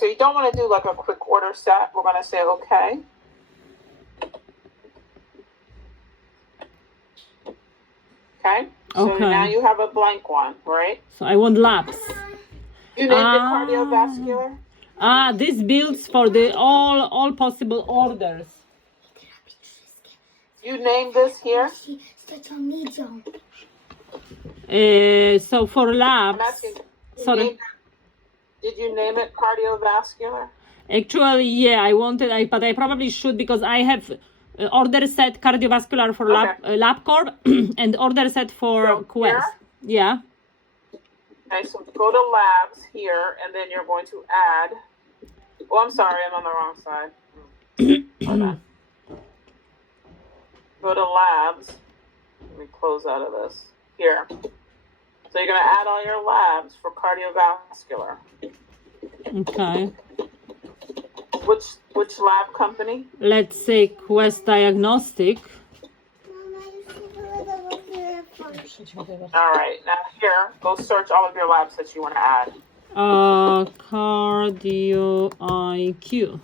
so you don't want to do like a quick order set. We're going to say okay. Okay. So now you have a blank one, right? So I want labs. You named it cardiovascular? This builds for the all possible orders. You named this here? So for labs, sorry. Did you name it cardiovascular? Actually, yeah, I wanted, but I probably should because I have order set cardiovascular for LabCorp and order set for Quest. Yeah. Okay, so go to labs here, and then you're going to add. Oh, I'm sorry, I'm on the wrong side. Hold on. Go to labs. Let me close out of this. Here. So you're going to add all your labs for cardiovascular. Okay. Which lab company? Let's say Quest Diagnostic. All right. Now here, go search all of your labs that you want to add. Cardio IQ.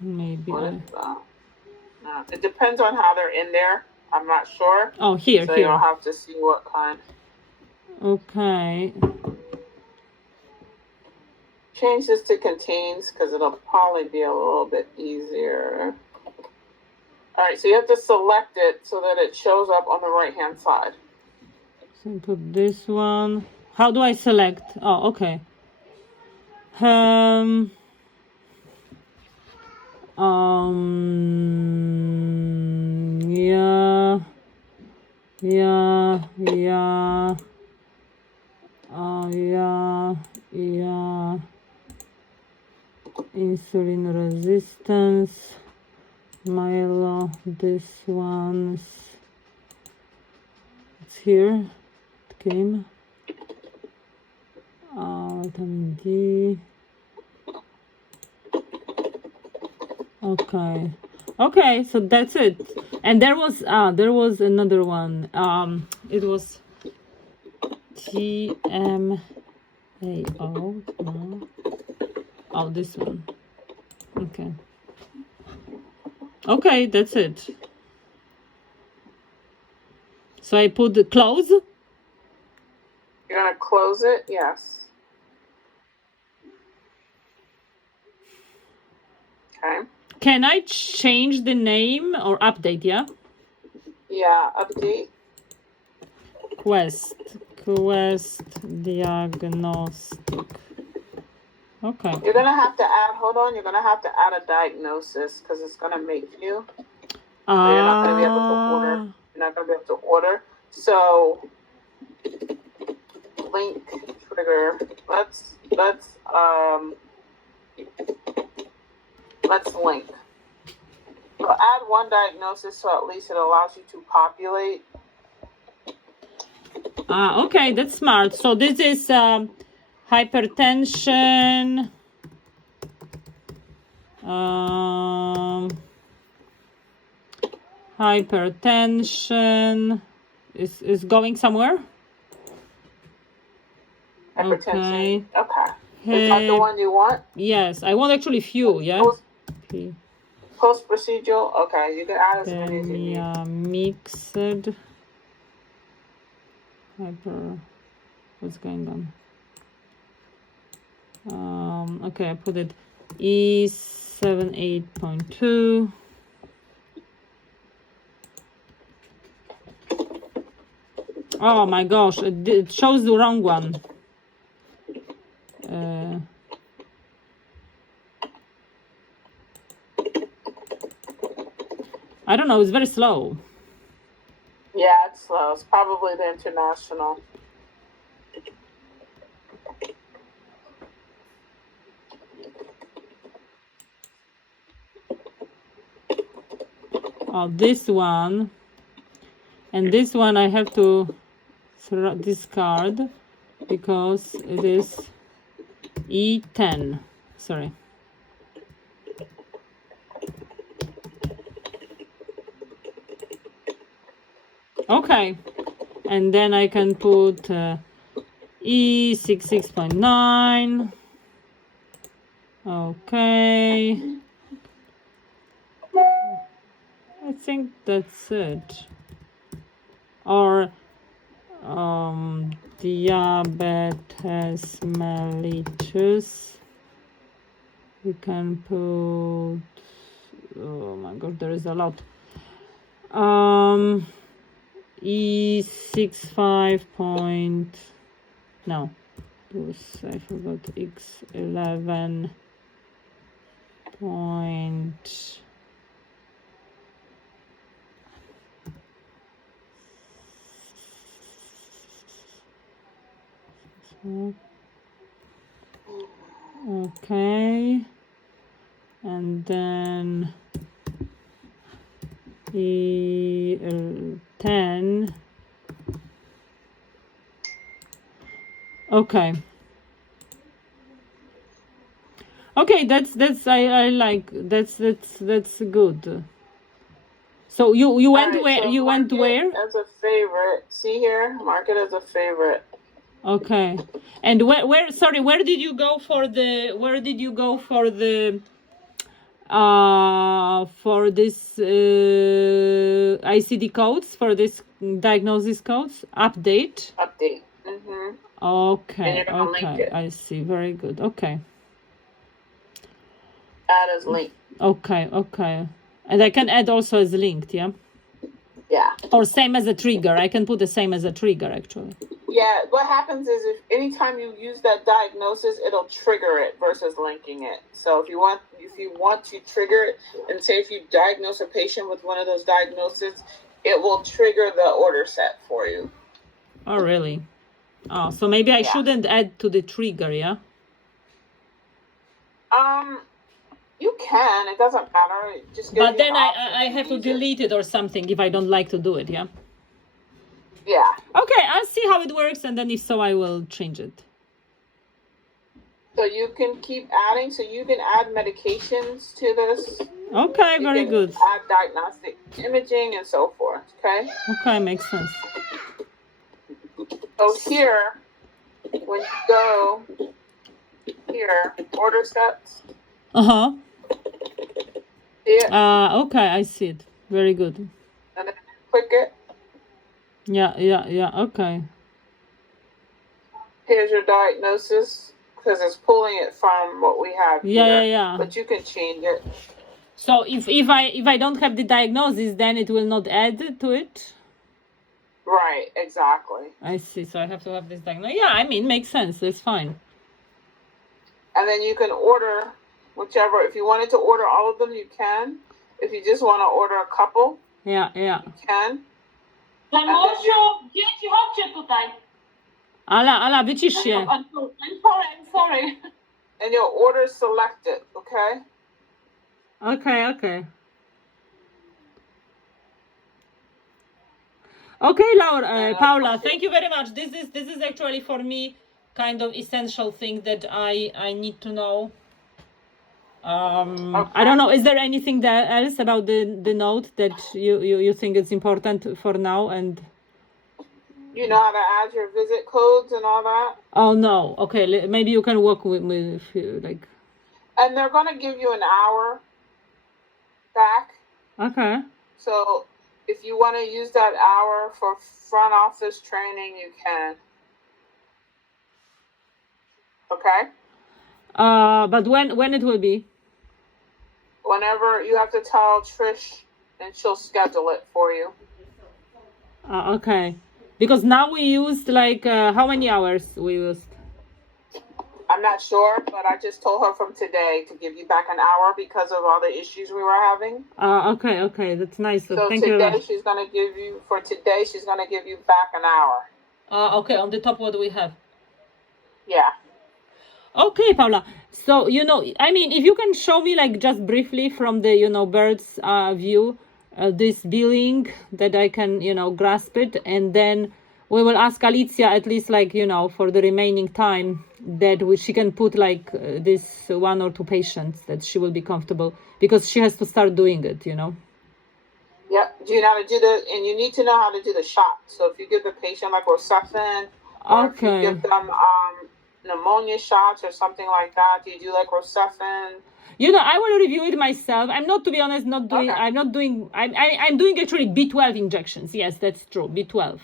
Maybe. It depends on how they're in there. I'm not sure. Oh, here. So you'll have to see what kind. Okay. Change this to contains because it'll probably be a little bit easier. All right, so you have to select it so that it shows up on the right-hand side. So put this one. How do I select? Oh, okay. Yeah. Insulin resistance. Milo, this one's. It's here. It came. Vitamin D. Okay, so that's it. And there was another one. It was TMAO. No. Oh, this one. Okay, that's it. So I put the close. You're gonna close it, yes. Okay. Can I change the name or update, yeah? Yeah, update. Quest Diagnostic. Okay. You're gonna have to add, you're gonna have to add a diagnosis because it's gonna make you. So you're not gonna be able to order. You're not gonna be able to order. So link trigger. Let's link. So add one diagnosis so at least it allows you to populate. Okay, that's smart. So this is hypertension. Hypertension is going somewhere. Hypertension. Okay. Is that the one you want? Yes, I want actually few. Yeah. Post-procedural. Okay, you can add as many as you need. Mixed. What's going on? Okay, I put it E78.2. Oh my gosh, it shows the wrong one. I don't know, it's very slow. Yeah, it's slow. It's probably the international. Oh, this one. And this one I have to discard because it is E10. Sorry. Okay. And then I can put E6.9. Okay. I think that's it. Or diabetes mellitus. We can put, oh my god, there is a lot. E65 point, no, I forgot, X11 point. Okay, and then E10. Okay. Okay, that's I like that's good. So you went Alright, where? so You went mark it where? as a favorite. See here? Mark it as a favorite. Okay. And where sorry, where did you go for the for this ICD codes, for this diagnosis codes update? Update. Mm-hmm. Okay, And you're gonna link okay, it. I see. Very good. Okay. Add as link. Okay, okay. And I can add also as linked, yeah? Yeah. Or same as a trigger. I can put the same as a trigger actually. Yeah, what happens is if anytime you use that diagnosis, it'll trigger it versus linking it. So if you want to trigger it, and say if you diagnose a patient with one of those diagnoses, it will trigger the order set for you. Oh really? Oh, so maybe I shouldn't add to the trigger, yeah? You can. It doesn't matter. It just gives But you then an option I have to use it. delete it or something if I don't like to do it, yeah? Yeah. Okay, I'll see how it works, and then if so, I will change it. So you can keep adding. So you can add medications to this. Okay, very good. Add diagnostic imaging and so forth. Okay. Okay, makes sense. So here, when you go here, order sets. Uh-huh. See it? Okay, I see it. Very good. And then click it. Yeah, okay. Here's your diagnosis, because it's pulling it from what we have here. Yeah. But you can change it. So if I don't have the diagnosis, then it will not add to it? Right, exactly. I see. So I have to have this diagnosis. Yeah, I mean, makes sense. That's fine. And then you can order whichever. If you wanted to order all of them, you can. If you just want to order a couple, Yeah. you can. Dzieci, chodźcie tutaj. Ala, wycisz się. I'm sorry. And your order selected, okay? Okay. Okay, Laura, Paula, thank you very much. This is actually for me kind of essential thing that I need to know. Okay. I don't know. Is there anything else about the note that you think is important for now? And you know how to add your visit codes and all that? Oh no. Okay, maybe you can work with like. And they're gonna give you an hour back. Okay. So if you want to use that hour for front office training, you can. Okay. But when it will be? Whenever you have to tell Trish, and she'll schedule it for you. Okay. Because now we used like how many hours we used? I'm not sure, but I just told her from today to give you back an hour because of all the issues we were having. Okay, that's nice. So Thank you very much. she's gonna give you back an hour. Okay, on the top what we have. Yeah. Okay, Paula. So, I mean, if you can show me like just briefly from the, bird's view, this billing that I can, grasp it. And then we will ask Alicia at least like, for the remaining time that she can put like this 1 or 2 patients that she will be comfortable because she has to start doing it, Yep. Do you know how to do and you need to know how to do the shot. So if you give the patient like Rosefin Or if you Okay. give them pneumonia shots or something like that, do you do like Rocephin? I will review it myself. I'm not, to be honest, not doing. Okay. I'm not doing. I'm doing actually B12 injections. Yes, that's true. B12.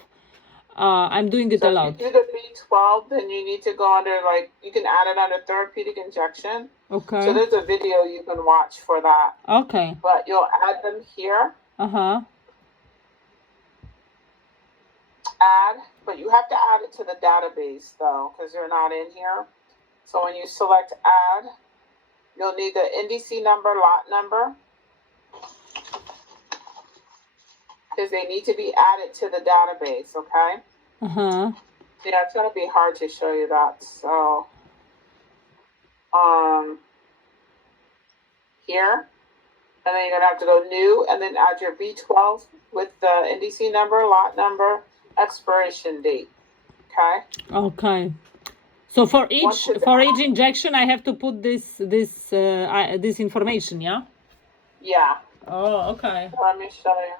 I'm doing it So a if lot. you do the B12, then you need to go under, like, you can add it under therapeutic injection. Okay. So there's a video you can watch for that. Okay. But you'll add them here. But you have to add it to the database though, because they're not in here. So when you select add, you'll need the NDC number, lot number, because they need to be added to the database, okay? Yeah, it's gonna be hard to show you that. So here, and then you're gonna have to go new and then add your B12 with the NDC number, lot number, expiration date. Okay? Okay. So for each injection, I have to put this information, yeah? Yeah. Oh, okay. Let me show you.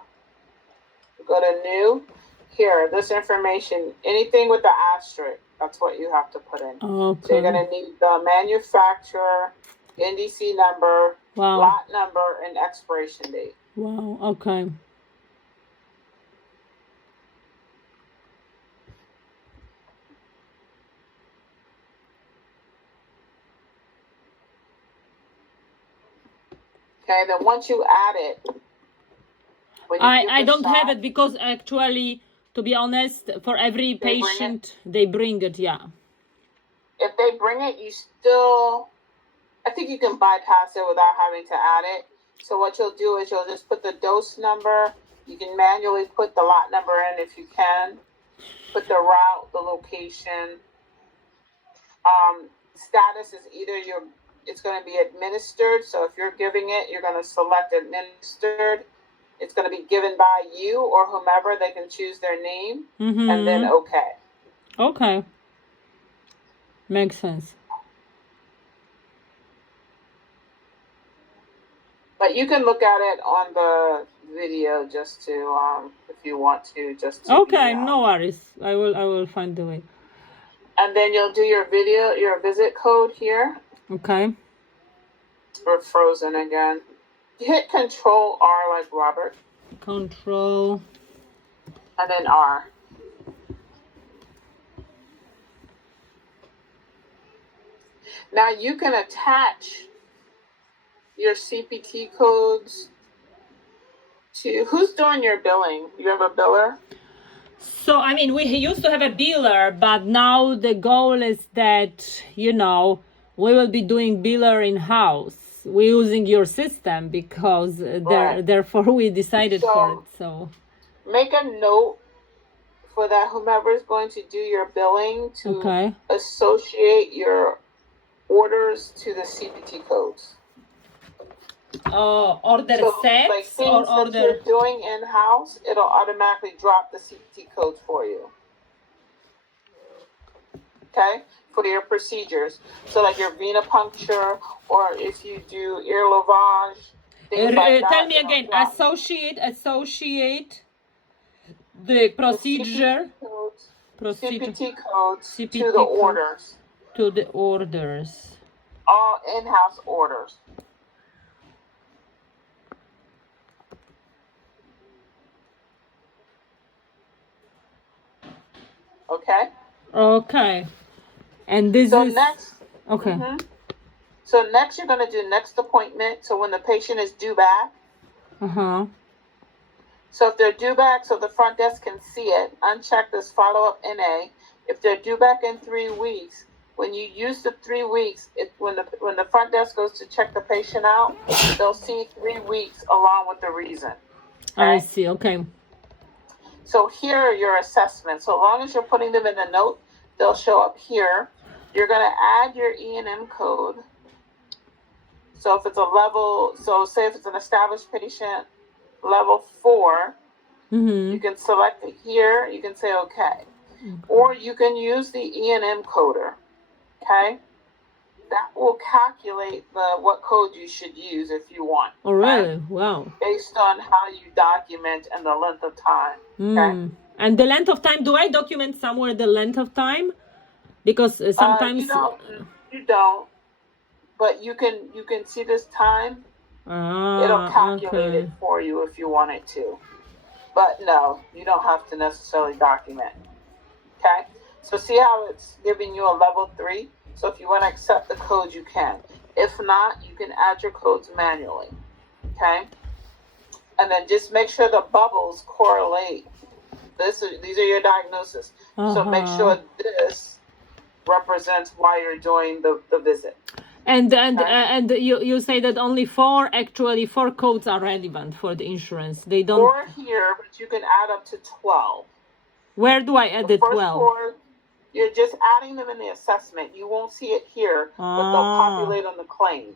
Go to new. Here, this information, anything with the asterisk, that's what you have to put in. Okay. So you're gonna need the manufacturer, NDC number, lot number, and expiration date. Wow. Okay. Okay, then once you add it, I don't have it because actually, to be honest, for every patient they bring it, yeah. If they bring it, you still, I think you can bypass it without having to add it. So what you'll do is you'll just put the dose number. You can manually put the lot number in if you can. Put the route, the location. Status is either it's going to be administered. So if you're giving it, you're going to select administered. It's going to be given by you or whomever. They can choose their name and then okay. Okay. Makes sense. But you can look at it on the video just to, if you want to, just to. Okay, no worries. I will find the way. And then you'll do your visit code here. Okay. We're frozen again. Hit Control R like Robert. Control. And then R. Now you can attach your CPT codes to, who's doing your billing? You have a biller? So, I mean, we used to have a biller, but now the goal is that, we will be doing biller in-house. We're using your system because therefore we decided for it. So make a note for that whomever is going to do your billing to associate your orders to the CPT codes. Order sets like things or order that you're doing in-house, it'll automatically drop the CPT codes for you. Okay? For your procedures. So like your venipuncture, or if you do ear lavage, things like that. Tell me again, associate the procedure, CPT codes CPT to the orders. To the orders. All in-house orders. Okay? Okay. And this is... next... Okay. So next you're going to do next appointment. So when the patient is due back. So if they're due back, so the front desk can see it, uncheck this follow-up NA. If they're due back in 3 weeks, when you use the 3 weeks, when the front desk goes to check the patient out, they'll see 3 weeks along with the reason. Okay? I see. Okay. So here are your assessments. So long as you're putting them in the note, they'll show up here. You're going to add your E&M code. So if it's a level, so say if it's an established patient, level 4, you can select it here. You can say okay. Or you can use the E&M coder. Okay? That will calculate what code you should use if you want. Oh, really? Wow. Based on how you document and the length of time. Okay? And the length of time, do I document somewhere the length of time? Because sometimes you don't, but you can see this time. It'll calculate it for you if you want it to. But no, you don't have to necessarily document. Okay? So see how it's giving you a level 3? So if you want to accept the code, you can. If not, you can add your codes manually. Okay? And then just make sure the bubbles correlate. These are your diagnoses. So make sure this represents why you're doing the visit. And you say that only 4 codes are relevant for the insurance. They don't 4 here, but you can add up to 12. Where do I add the 12? 4, you're just adding them in the assessment. You won't see it here, but they'll populate on the claim.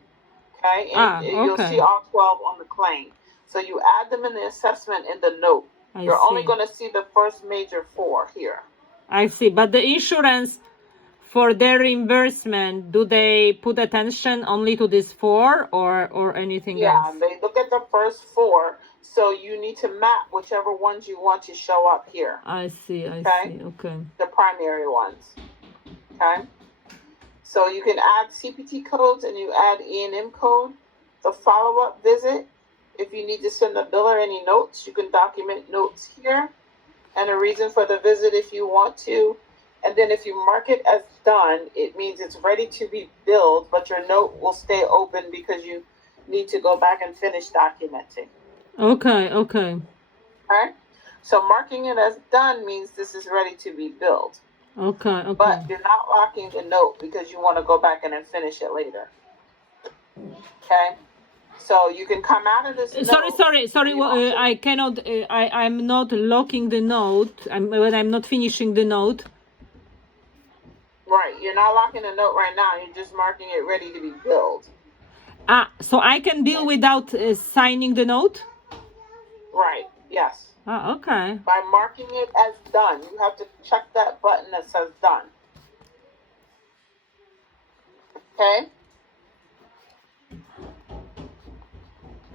Okay? And you'll see all 12 on the claim. So you add them in the assessment in the note. You're only going to see the first major 4 here. I see. But the insurance, for their reimbursement, do they put attention only to this 4 or anything else? Yeah, they look at the first 4. So you need to map whichever ones you want to show up here. I see. Okay. The primary ones. Okay. So you can add CPT codes and you add E&M code. The follow-up visit, if you need to send the biller any notes, you can document notes here. And a reason for the visit if you want to. And then if you mark it as done, it means it's ready to be billed, but your note will stay open because you need to go back and finish documenting. Okay. Alright? So marking it as done means this is ready to be billed. Okay. But you're not locking the note because you want to go back and then finish it later. Okay? So you can come out of this note. Sorry. I cannot. I'm not locking the note. When I'm not finishing the note. Right. You're not locking the note right now. You're just marking it ready to be billed. So I can bill without signing the note? Right. Yes. Okay. By marking it as done, you have to check that button that says done. Okay?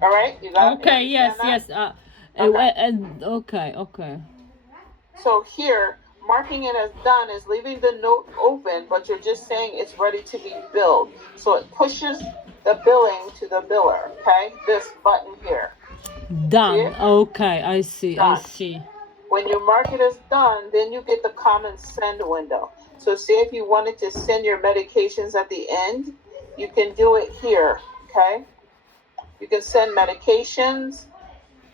All right? You got it? Okay, yes. Okay. So here, marking it as done is leaving the note open, but you're just saying it's ready to be billed. So it pushes the billing to the biller, okay? This button here. Done. Okay, I see. Done. I see. When you mark it as done, then you get the common send window. So say if you wanted to send your medications at the end, you can do it here, okay? You can send medications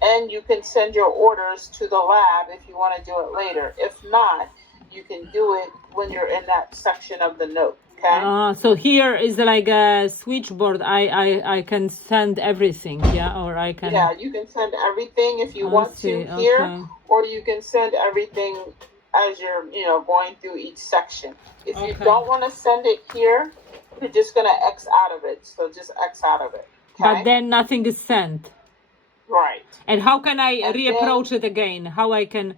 and you can send your orders to the lab if you want to do it later. If not, you can do it when you're in that section of the note, okay? So here is like a switchboard. I can send everything, yeah? Or I can... Yeah, you can send everything if you want to here, or you can send everything as you're, going through each section. If you don't want to send it here, you're just going to X out of it. So just X out of it. Okay? But then nothing is sent. Right. And how can I reapproach it again? How I can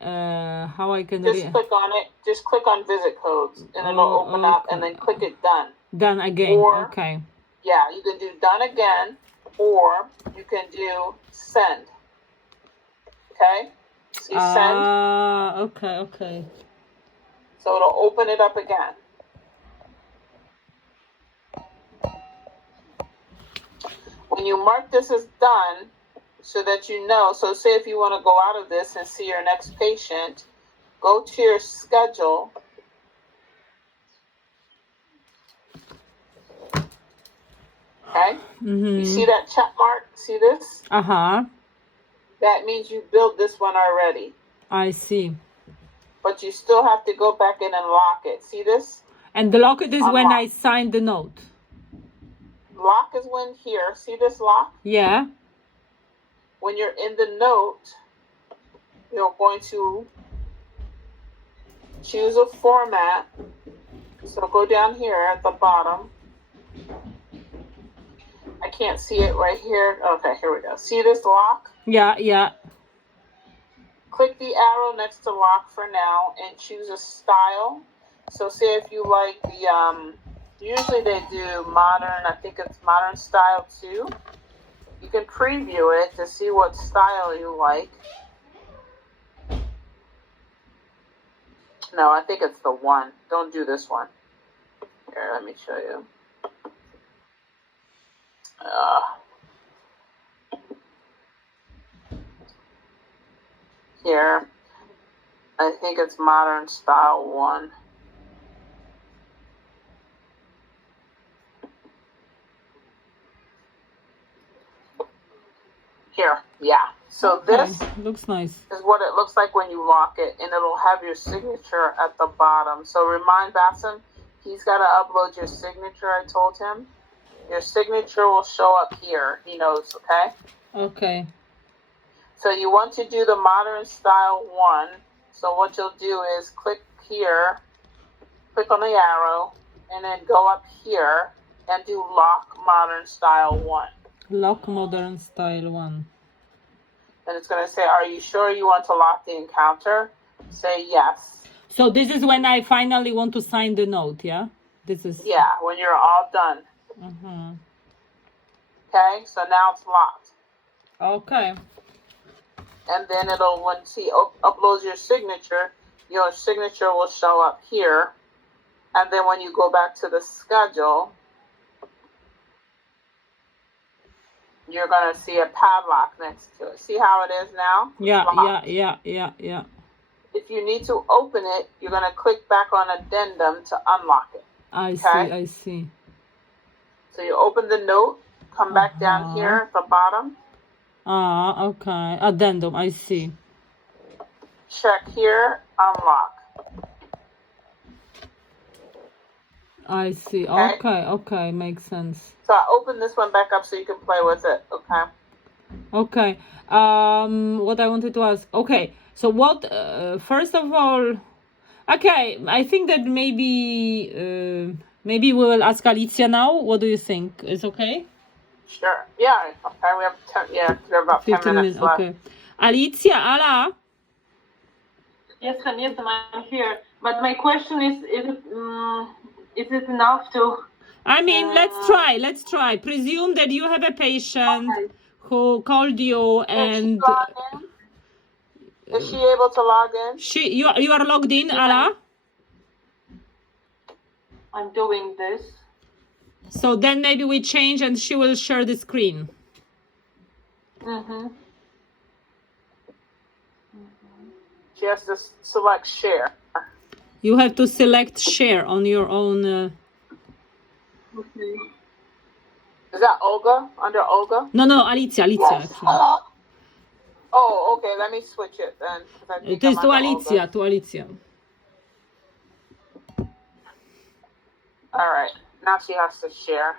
just click on it. Just click on visit codes and it'll open up and then click it done. Done again. Okay. Yeah, you can do done again or you can do send. Okay? See send? Okay. So it'll open it up again. When you mark this as done, so that you know, so say if you want to go out of this and see your next patient, go to your schedule. Okay? You see that check mark? See this? That means you built this one already. I see. But you still have to go back in and lock it. See this? And the lock it is when I sign the note. Lock is when here. See this lock? Yeah. When you're in the note, you're going to choose a format. So go down here at the bottom. I can't see it right here. Okay, here we go. See this lock? Yeah. Click the arrow next to lock for now and choose a style. So say if you like the, usually they do modern, I think it's modern style too. You can preview it to see what style you like. No, I think it's the one. Don't do this one. Here, let me show you. Here, I think it's modern style one. Here, yeah. So this looks nice. is what it looks like when you lock it, and it'll have your signature at the bottom. So remind Bassem, he's got to upload your signature, I told him. Your signature will show up here. He knows, okay? Okay. So you want to do the modern style one. So what you'll do is click here, click on the arrow, and then go up here and do lock modern style one. Lock modern style one. And it's going to say, are you sure you want to lock the encounter? Say yes. So this is when I finally want to sign the note, yeah? This is... Yeah, when you're all done. Mm-hmm. Okay, so now it's locked. Okay. And then it'll, when he uploads your signature will show up here. And then when you go back to the schedule, you're going to see a padlock next to it. See how it is now? Yeah. If you need to open it, you're going to click back on addendum to unlock it. I see. So you open the note, come back down here at the bottom. Okay. Addendum, I see. Check here, unlock. I see. Okay, makes sense. So I open this one back up so you can play with it, okay? Okay. What I wanted to ask. Okay. So what, first of all, okay, I think that maybe we will ask Alicia now. What do you think? Is okay? Sure. Yeah. Okay. We have about 10 minutes left. Okay. Alicia, Ala. Yes, I'm here. But my question is it enough to... I mean, let's try. Presume that you have a patient who called you and... Is she able to log in? You are logged in, Ala? I'm doing this. So then maybe we change and she will share the screen. Mm-hmm. She has to select share. You have to select share on your own. Okay. Is that Olga? Under Olga? No, Alicia actually. Oh, okay. Let me switch it then. It is to Alicia. All right. Now she has to share.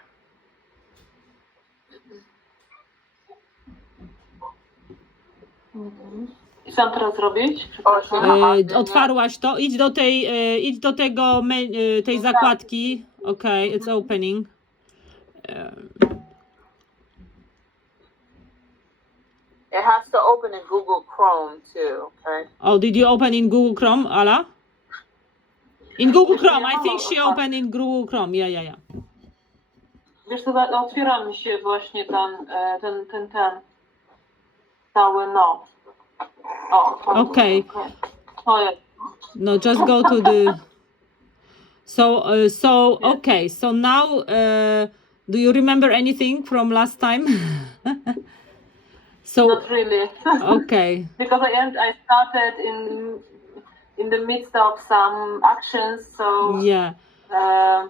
I co mam teraz robić? Otwarłaś to. Idź do tego tej zakładki. Okay, it's opening. It has to open in Google Chrome too, okay? Oh, did you open in Google Chrome, Ala? In Google Chrome. I think she opened in Google Chrome. Yeah. Wiesz co, otwiera mi się właśnie ten cały Okay. To jest. No, just go to the... So okay. So now, do you remember anything from last time? So Not really. okay. Because I started in the midst of some actions, so yeah.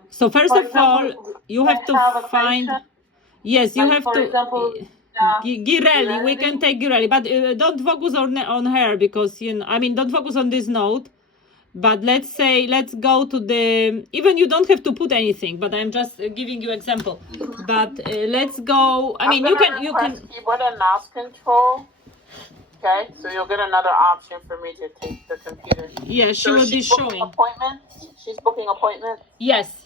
So first of all, you have to find. Yes, you have for to. example, Girelli, we can take Girelli, but don't focus on her because don't focus on this note. But let's go to the. Even you don't have to put anything, but I'm just giving you example. But let's go. You can keyboard and mouse control. Okay, so you'll get another option for me to take the computer. Yeah, she will be showing appointments. She's booking appointments. Yes.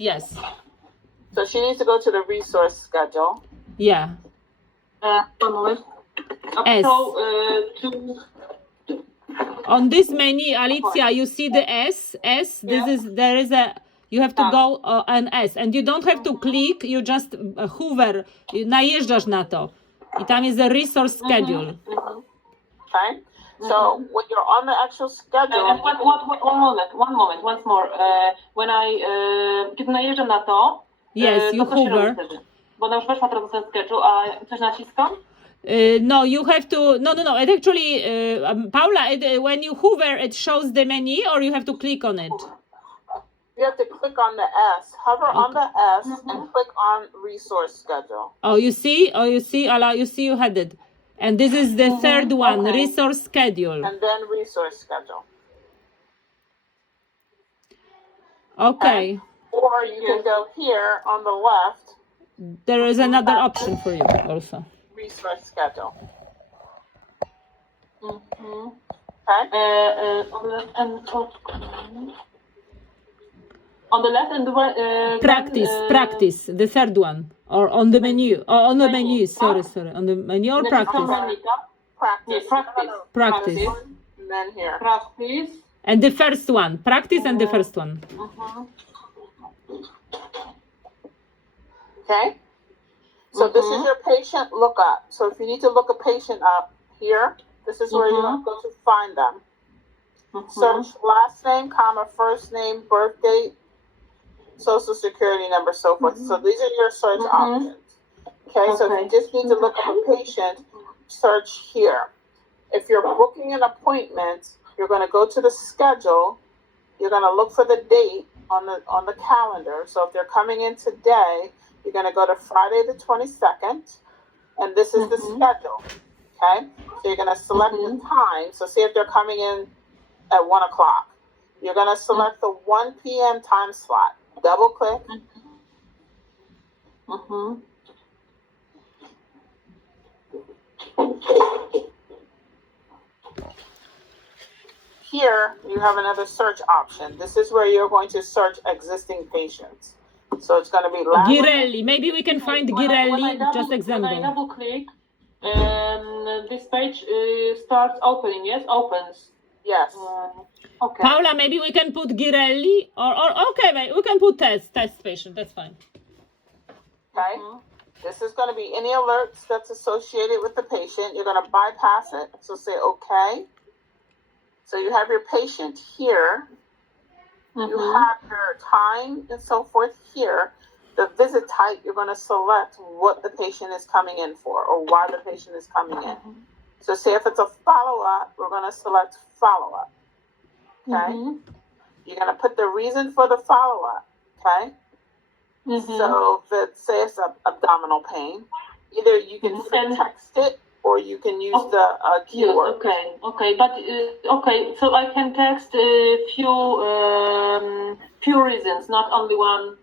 So she needs to go to the resource schedule. Yeah. S. On this menu, Alicia, you see the S. You have to go an S, and you don't have to click. You just hover. Najeżdżasz na to. I tam jest the resource schedule. Okay. So when you're on the actual schedule, And one moment, once more. When kiedy najeżdżam na to, Yes, you to co się robi hover. wtedy? Bo ona już weszła teraz na ten schedule, a coś naciskam? No, you have to. No. It actually, Paula, when you hover, it shows the menu, or you have to click on it. you have to click on the S. Hover on the S and click on resource schedule. Oh, you see? Ala, you see, you had it. And this is the third one, Okay. resource schedule. And then resource schedule. Okay. Or you can go here on the left, There is another option for you also. resource schedule. Mhm. Okay? On the left and the right. Practice, the third one. Or on the menu. Or on the menu, sorry. On the menu or practice? Practice. Practice. And then here. Practice. And the first one. Practice and the first one. Okay? So this is your patient lookup. So if you need to look a patient up here, this is where you're going to go to find them. Search last name, comma, first name, birth date, social security number, so forth. So these are your search options. Okay, so if you just need to look up a patient, search here. If you're booking an appointment, you're going to go to the schedule. You're going to look for the date on the calendar. So if they're coming in today, you're going to go to Friday the 22nd, and this is the schedule. Okay, so you're going to select the time. So see if they're coming in at 1 o'clock. You're going to select the 1 p.m. time slot. Double click. Here, you have another search option. This is where you're going to search existing patients. So it's going to be Girelli. Maybe we can find Girelli, just example. When I double click, this page starts opening, yes? Opens. Yes. Okay. Paula, maybe we can put Girelli or okay, wait, we can put test patient. That's fine. Okay. This is going to be any alerts that's associated with the patient. You're going to bypass it. So say okay. So you have your patient here. You have your time and so forth here. The visit type, you're going to select what the patient is coming in for or why the patient is coming in. So say if it's a follow-up, we're going to select follow-up. Okay? You're going to put the reason for the follow-up. Okay? So if it's, say it's abdominal pain, either you can free text it or you can use the keyword. Okay, but so I can text a few reasons, not only one,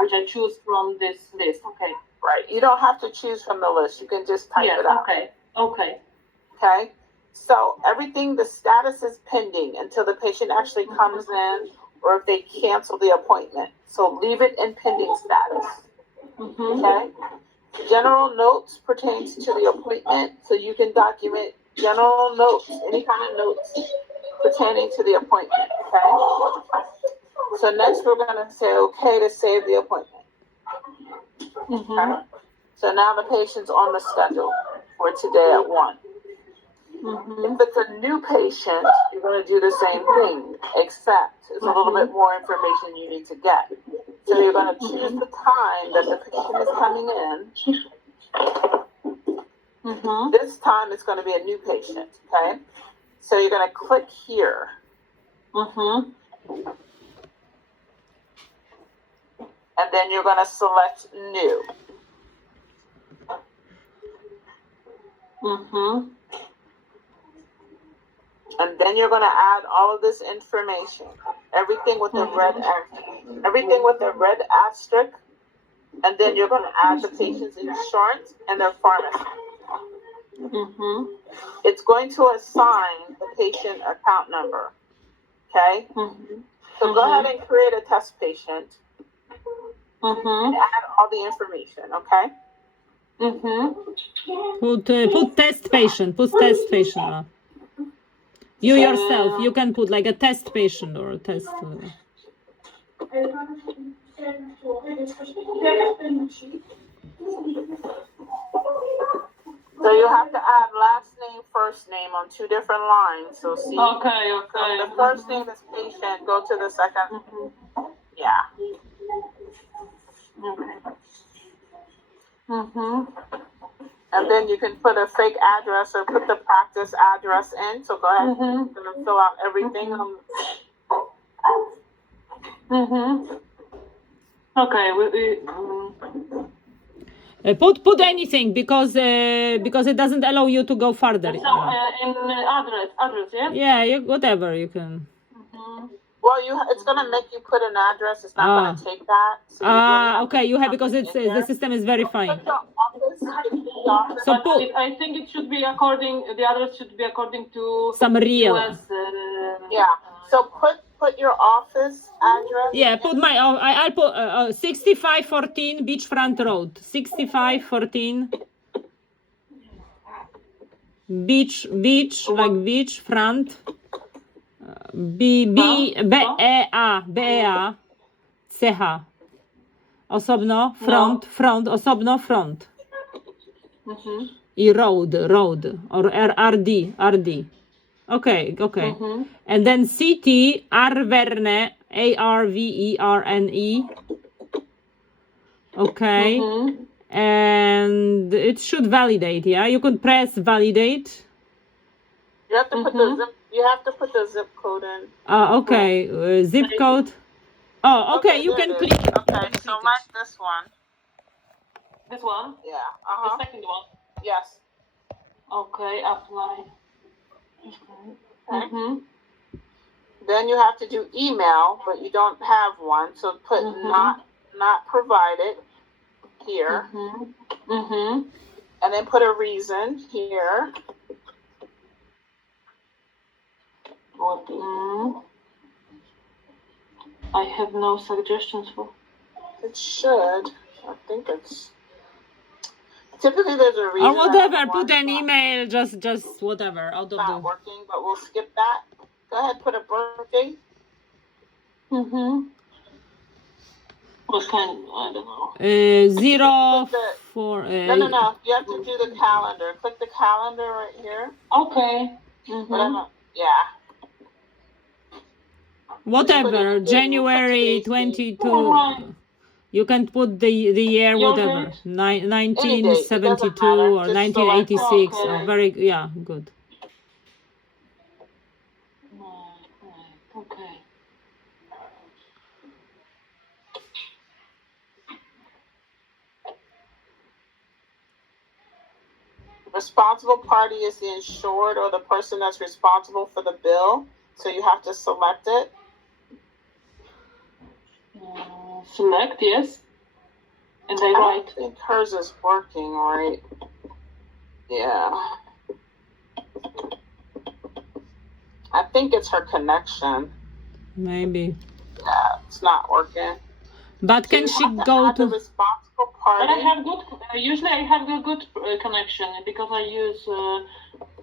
which I choose from this list. Okay. Right. You don't have to choose from the list. You can just type it out. Okay. So everything, the status is pending until the patient actually comes in or if they cancel the appointment. So leave it in pending status. Okay. General notes pertains to the appointment, so you can document general notes, any kind of notes pertaining to the appointment, okay? So next we're going to say okay to save the appointment. Okay? So now the patient's on the schedule for today at 1. If it's a new patient, you're going to do the same thing, except there's a little bit more information you need to get. So you're going to choose the time that the patient is coming in. This time it's going to be a new patient, okay? So you're going to click here. And then you're going to select new. And then you're going to add all of this information, everything with the red asterisk, and then you're going to add the patient's insurance and their pharmacy. It's going to assign the patient account number, okay? So go ahead and create a test patient and add all the information, okay? Put test patient. You yourself, you can put like a test patient or a test. So you have to add last name, first first name on two different lines. So see, Okay, so okay. the first name is patient. Go to the second. Yeah. Okay. Mm-hmm. And then you can put a fake address or put the practice address in. So go ahead. Mm-hmm. You're gonna fill out everything. Mm-hmm. Okay. Put anything because it doesn't allow you to go further. So in address, yeah. Yeah, whatever you can. Mm-hmm. Well, it's gonna make you put an address. It's not gonna take that. So you really have Okay. to You put have because something it's in there. the system is verifying. Put your office. The office. So But I think it should be the address should be according to some real. US. Yeah. So put your office address. Yeah, put my. I'll put 6514 Beachfront Road. 6514 beach like beachfront. B-E-A C-H. Osobno, front, osobno, front. Mm-hmm. I road, or RD. Okay. Mm-hmm. And then city, Arverne, ARVERNE. Okay. Mm-hmm. And it should validate, yeah? You could press validate. You have to put the zip. You have to put the zip code in. Okay. Zip code. Oh, okay. You there can it is. click. Okay, so like this one. This one. Yeah. The second one. Yes. Okay. Apply. Okay. Mm-hmm. Then you have to do email, but you don't have one, so put not provided here, Mm-hmm. Mm-hmm. and then put a reason here. I have no suggestions for. It should. I think it's. Typically, there's a reason. Or whatever. Put an email. Just whatever. Out of not working, but we'll skip that. Go ahead, put a birthday. Mm-hmm. What kind? I don't know. 04. No. You have to do the calendar. Click the calendar right here. Okay. Mm-hmm. Yeah. Whatever. January 22. You can put the year, whatever. 1972 or 1986. Or very, good. Okay. Responsible party is the insured or the person that's responsible for the bill. So you have to select it. Select, yes. And I write. I think hers is working, right? Yeah. I think it's her connection. Maybe. Yeah, it's not working. But So can she go to the responsible party? But I have good. Usually, I have a good connection because I use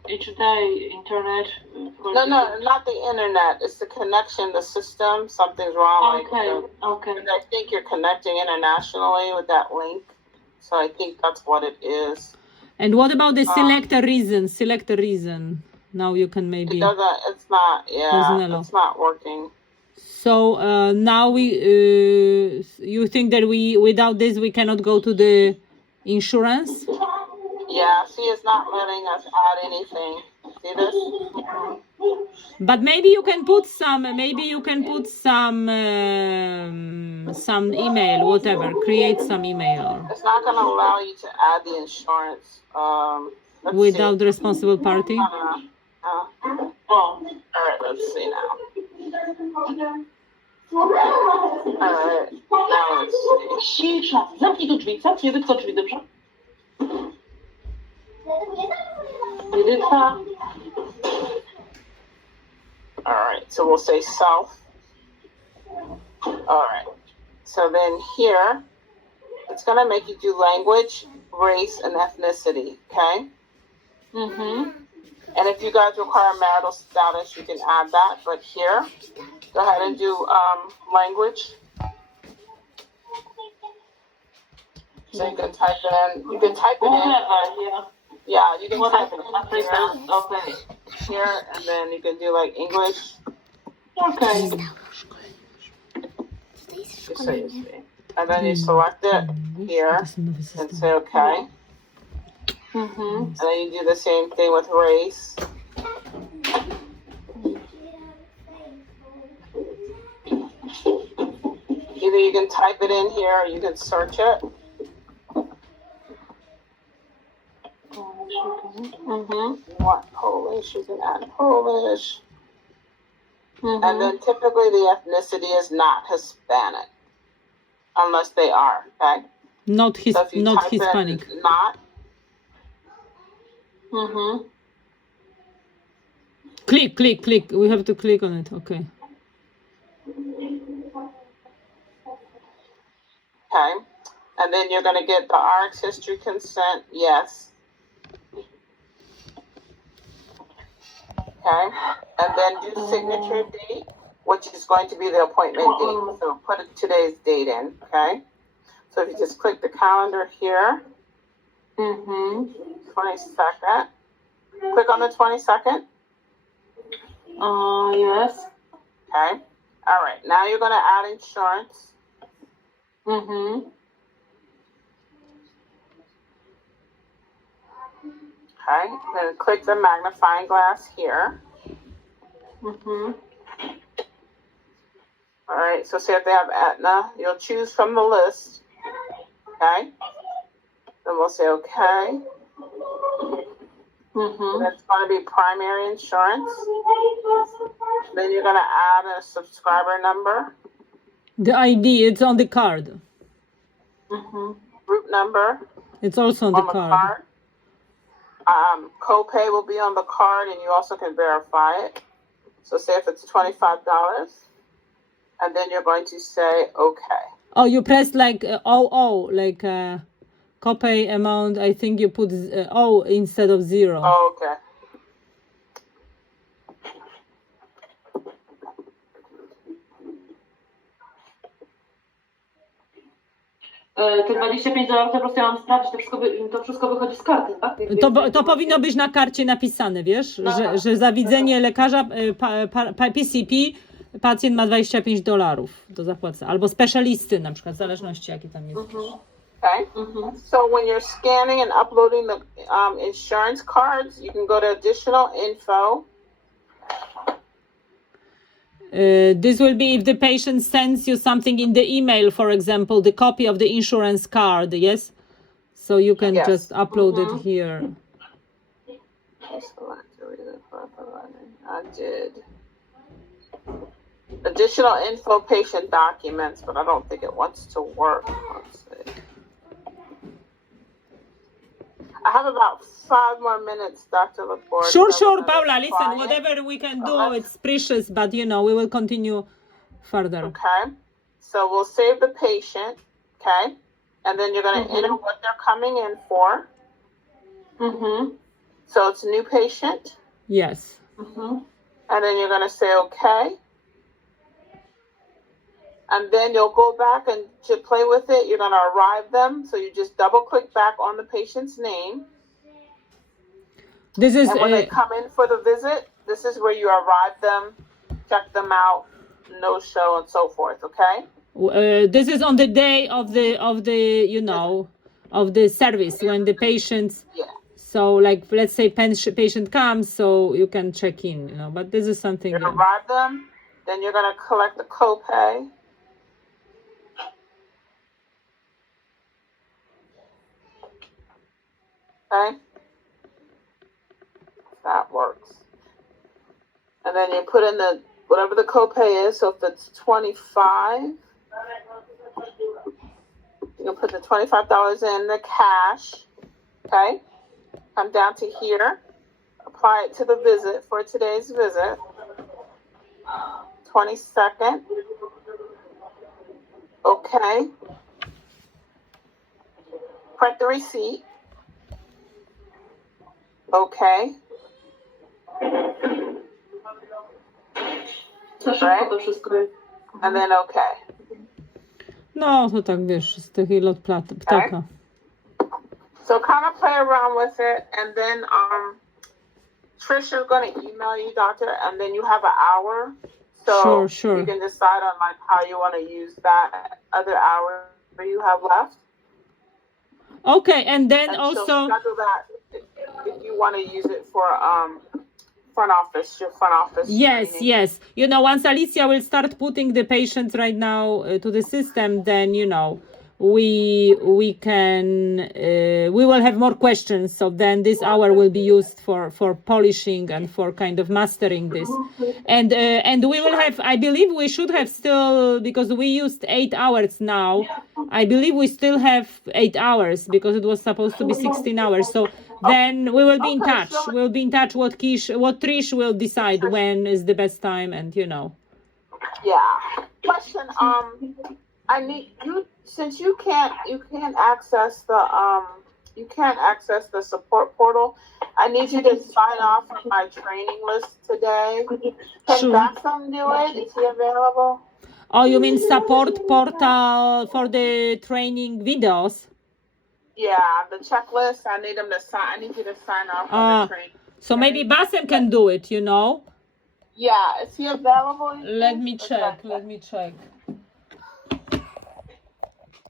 each day internet. No, not the internet. It's the connection, the system. Something's wrong. Okay. And I think you're connecting internationally with that link. So I think that's what it is. And what about the select a reason? Select a reason. Now you can maybe. It doesn't. It's not. Yeah. It's not working. So now you think that without this we cannot go to the insurance? Yeah, see, it's not letting us add anything. See this? But maybe you can put some email, whatever. Create some email. It's not going to allow you to add the insurance. Without the responsible party? All right, let's see now. All right, now let's see. Cisza. Zamknij tu drzwi. Zamknij tylko drzwi, dobrze? All right, so we'll say self. All right, so then here, it's going to make you do language, race, and ethnicity, okay? Mm-hmm. And if you guys require marital status, you can add that. But here, go ahead and do language. So you can type it in. You can type it in. Whatever, yeah. Yeah, you can What type it I in said, okay. here, and then you can do like English, Okay. just so you see. And then you select it here and say okay. Mm-hmm. And then you do the same thing with race. Either you can type it in here or you can search it. Mm-hmm. You want Polish, you can add Polish. Mm-hmm. And then typically the ethnicity is not Hispanic, unless they are, okay? Not So if you not type Hispanic. in not, Mm-hmm. Click. We have to click on it. Okay. okay? And then you're going to get the RX history consent, yes. Okay? And then do signature date, which is going to be the appointment date. So put today's date in, okay? So if you just click the calendar here, Mm-hmm. 22nd. Click on the 22nd. Yes. Okay. All right. Now you're going to add insurance. Mm-hmm. Okay. Then click the magnifying glass here. Mm-hmm. All right. So say if they have Aetna, you'll choose from the list. Okay. Then we'll say okay. Mm-hmm. That's going to be primary insurance. Then you're going to add a subscriber number, The ID, it's on the card. Mm-hmm. group number It's also on the card. Copay will be on the card, and you also can verify it. So say if it's $25, and then you're going to say okay. Oh, you press like like copay amount. I think you put O instead of 0. Oh, okay. Te $25 po prostu ja mam sprawdzić, to wszystko wychodzi z karty, tak? To powinno być na karcie napisane, wiesz, że za widzenie lekarza PCP pacjent ma $25 do zapłaty. Albo specjalisty na przykład, w zależności jaki tam jest. Okay. So when you're scanning and uploading the insurance cards, you can go to additional info. This will be if the patient sends you something in the email, for example, the copy of the insurance card, yes? So you can just upload it here. I did. Additional info patient documents, but I don't think it wants to work. Let's see. I have about 5 more minutes, Dr. Laporte. Sure, Paula, listen, whatever we can do, it's precious, but we will continue further. Okay. So we'll save the patient, okay? And then you're going to enter what they're coming in for. So it's a new patient. Yes. And then you're going to say okay. And then you'll go back and to play with it, you're going to arrive them. So you just double click back on the patient's name. This is and when they come in for the visit, this is where you arrive them, check them out, no show, and so forth. Okay. This is on the day of the of the service when the patients. Yeah. So like let's say patient comes, so you can check in, But this is something. You arrive them, then you're gonna collect the copay. Okay. That works. And then you put in whatever the copay is. So if it's $25, you can put the $25 in the cash. Okay. Come down to here. Apply it to the visit for today's visit. 22nd. Okay. Print the receipt. Okay. Right? And then okay. No, to tak wiesz, z tych ilot ptaka. So kind of play around with it, and then Trisha's going to email you, doctor, and then you have an hour. So Sure. you can decide on like how you want to use that other hour you have left. Okay, and then And also she'll schedule that if you want to use it for your front office. yes. You know, once Alicia will start putting the patients right now to the system, then we can we will have more questions. So then this hour will be used for polishing and for kind of mastering this, and we will have. I believe we should have still, because we used 8 hours now. I believe we still have 8 hours because it was supposed to be 16 hours. So then we will be in touch. We'll be in touch what Trish will decide when is the best time, and Yeah. Question. I need you, since you can't access the support portal. I need you to sign off on my training list today. Can Sure. Basem do it? Is he available? Oh, you mean support portal for the training videos? Yeah, the checklist. I need him to sign. I need you to sign off on the training. So maybe Basem can do it, Yeah, is he available? Let me check.